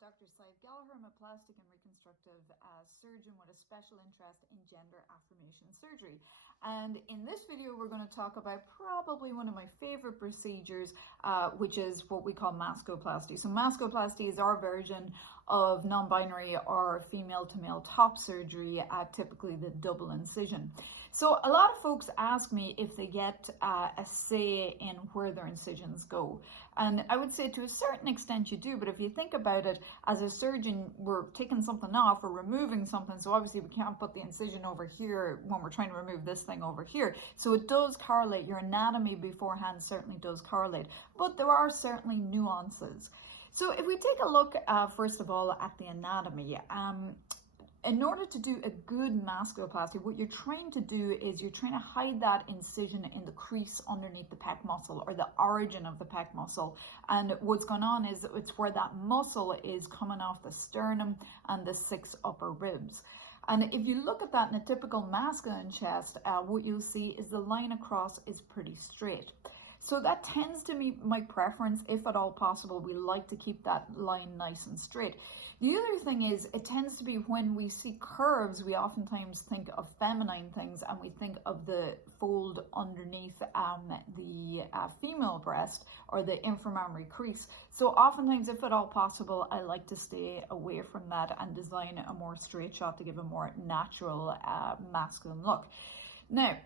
Dr. Gallagher. I'm a plastic and reconstructive surgeon with a special interest in gender affirmation surgery. And in this video, we're going to talk about probably one of my favorite procedures, which is what we call masculoplasty. So masculoplasty is our version of non-binary or female to male top surgery, typically the double incision. So a lot of folks ask me if they get a say in where their incisions go. And I would say to a certain extent you do, but if you think about it, as a surgeon, we're taking something off or removing something. So obviously we can't put the incision over here when we're trying to remove this thing over here. So it does correlate. Your anatomy beforehand certainly does correlate, but there are certainly nuances. So if we take a look, first of all, at the anatomy, in order to do a good masculoplasty, what you're trying to do is you're trying to hide that incision in the crease underneath the pec muscle, or the origin of the pec muscle. And what's going on is it's where that muscle is coming off the sternum and the 6 upper ribs. And if you look at that in a typical masculine chest, what you'll see is the line across is pretty straight. So that tends to be my preference. If at all possible, we like to keep that line nice and straight. The other thing is, it tends to be when we see curves, we oftentimes think of feminine things, and we think of the fold underneath the female breast or the inframammary crease. So oftentimes, if at all possible, I like to stay away from that and design a more straight shot to give a more natural masculine look. Now,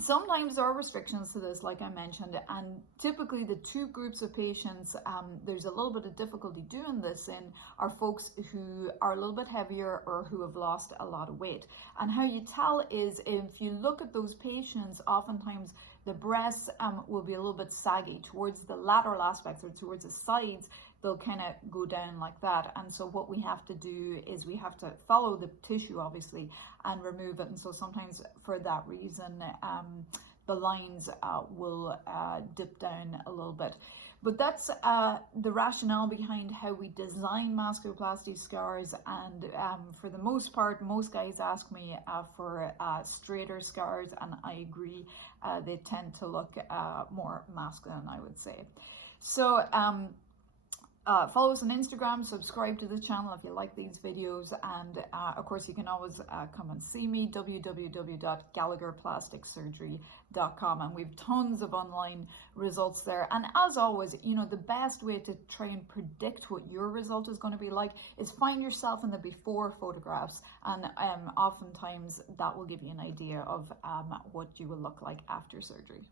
sometimes there are restrictions to this, like I mentioned, and typically the two groups of patients there's a little bit of difficulty doing this in are folks who are a little bit heavier or who have lost a lot of weight. And how you tell is, if you look at those patients, oftentimes the breasts will be a little bit saggy towards the lateral aspects or towards the sides. They'll kind of go down like that. And so what we have to do is we have to follow the tissue, obviously, and remove it. And so sometimes for that reason, the lines will dip down a little bit. But that's the rationale behind how we design masculoplasty scars. And for the most part, most guys ask me for straighter scars, and I agree. They tend to look more masculine, I would say. So follow us on Instagram, subscribe to the channel if you like these videos, and of course you can always come and see me, www.gallagherplasticsurgery.com, and we've tons of online results there. And as always, you know, the best way to try and predict what your result is going to be like is find yourself in the before photographs, and oftentimes that will give you an idea of what you will look like after surgery.